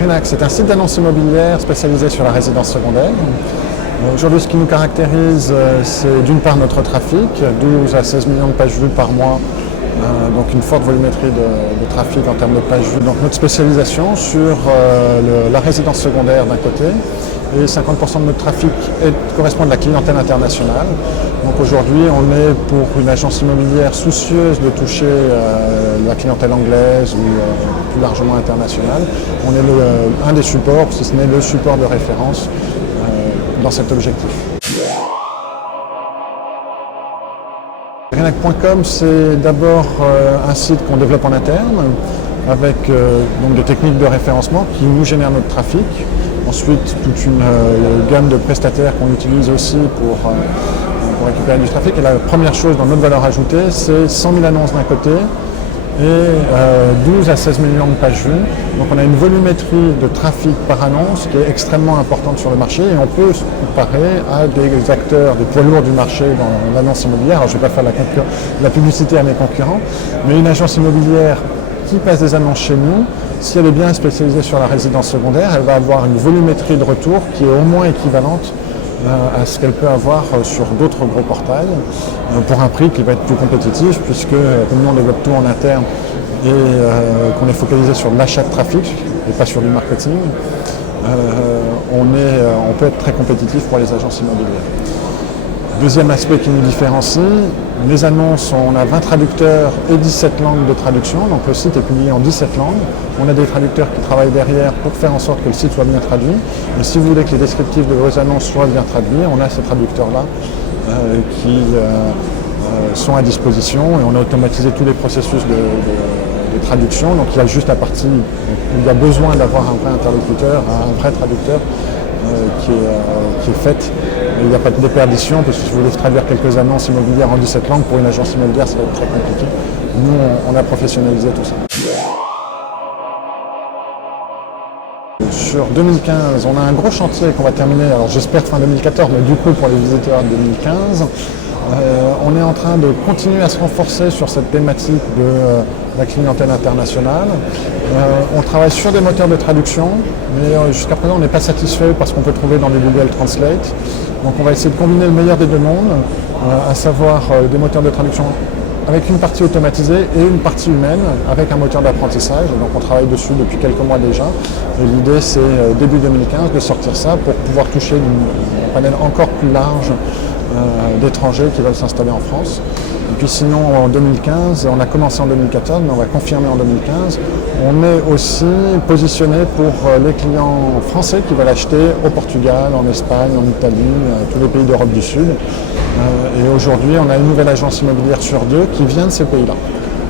Renax, c'est un site d'annonces immobilières spécialisé sur la résidence secondaire. Aujourd'hui, ce qui nous caractérise, c'est d'une part notre trafic, 12 à 16 millions de pages vues par mois, donc une forte volumétrie de trafic en termes de pages vues. Donc notre spécialisation sur la résidence secondaire d'un côté, et 50% de notre trafic correspond à la clientèle internationale. Donc aujourd'hui, on est pour une agence immobilière soucieuse de toucher la clientèle anglaise ou plus largement internationale. On est un des supports, si ce n'est le support de référence dans cet objectif. Renac.com, c'est d'abord un site qu'on développe en interne avec donc des techniques de référencement qui nous génèrent notre trafic. Ensuite, toute une gamme de prestataires qu'on utilise aussi pour récupérer du trafic. Et la première chose dans notre valeur ajoutée, c'est 100 000 annonces d'un côté et 12 à 16 millions de pages vues. Donc on a une volumétrie de trafic par annonce qui est extrêmement importante sur le marché et on peut se comparer à des acteurs, des poids lourds du marché dans l'annonce immobilière. Alors je ne vais pas faire la publicité à mes concurrents, mais une agence immobilière qui passe des annonces chez nous, si elle est bien spécialisée sur la résidence secondaire, elle va avoir une volumétrie de retour qui est au moins équivalente à ce qu'elle peut avoir sur d'autres gros portails, pour un prix qui va être plus compétitif, puisque comme nous on développe tout en interne et qu'on est focalisé sur l'achat de trafic et pas sur du marketing, on peut être très compétitif pour les agences immobilières. Deuxième aspect qui nous différencie, les annonces, on a 20 traducteurs et 17 langues de traduction, donc le site est publié en 17 langues. On a des traducteurs qui travaillent derrière pour faire en sorte que le site soit bien traduit. Et si vous voulez que les descriptifs de vos annonces soient bien traduits, on a ces traducteurs-là qui sont à disposition et on a automatisé tous les processus de traduction. Donc il y a juste la partie où il y a besoin d'avoir un vrai interlocuteur, un vrai traducteur qui est faite. Il n'y a pas de déperdition, parce que si vous voulez traduire quelques annonces immobilières en 17 langues, pour une agence immobilière, ça va être très compliqué. Nous, on a professionnalisé tout ça. Sur 2015, on a un gros chantier qu'on va terminer, alors j'espère fin 2014, mais du coup pour les visiteurs 2015. On est en train de continuer à se renforcer sur cette thématique de la clientèle internationale. On travaille sur des moteurs de traduction, mais jusqu'à présent on n'est pas satisfait parce qu'on peut trouver dans les Google Translate. Donc on va essayer de combiner le meilleur des deux mondes, à savoir des moteurs de traduction avec une partie automatisée et une partie humaine avec un moteur d'apprentissage. Donc on travaille dessus depuis quelques mois déjà. Et l'idée c'est début 2015 de sortir ça pour pouvoir toucher un panel encore plus large d'étrangers qui veulent s'installer en France. Et puis sinon en 2015, on a commencé en 2014, mais on va confirmer en 2015, on est aussi positionné pour les clients français qui veulent acheter au Portugal, en Espagne, en Italie, tous les pays d'Europe du Sud. Et aujourd'hui, on a une nouvelle agence immobilière sur deux qui vient de ces pays-là.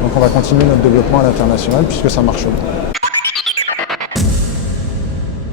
Donc on va continuer notre développement à l'international puisque ça marche bien.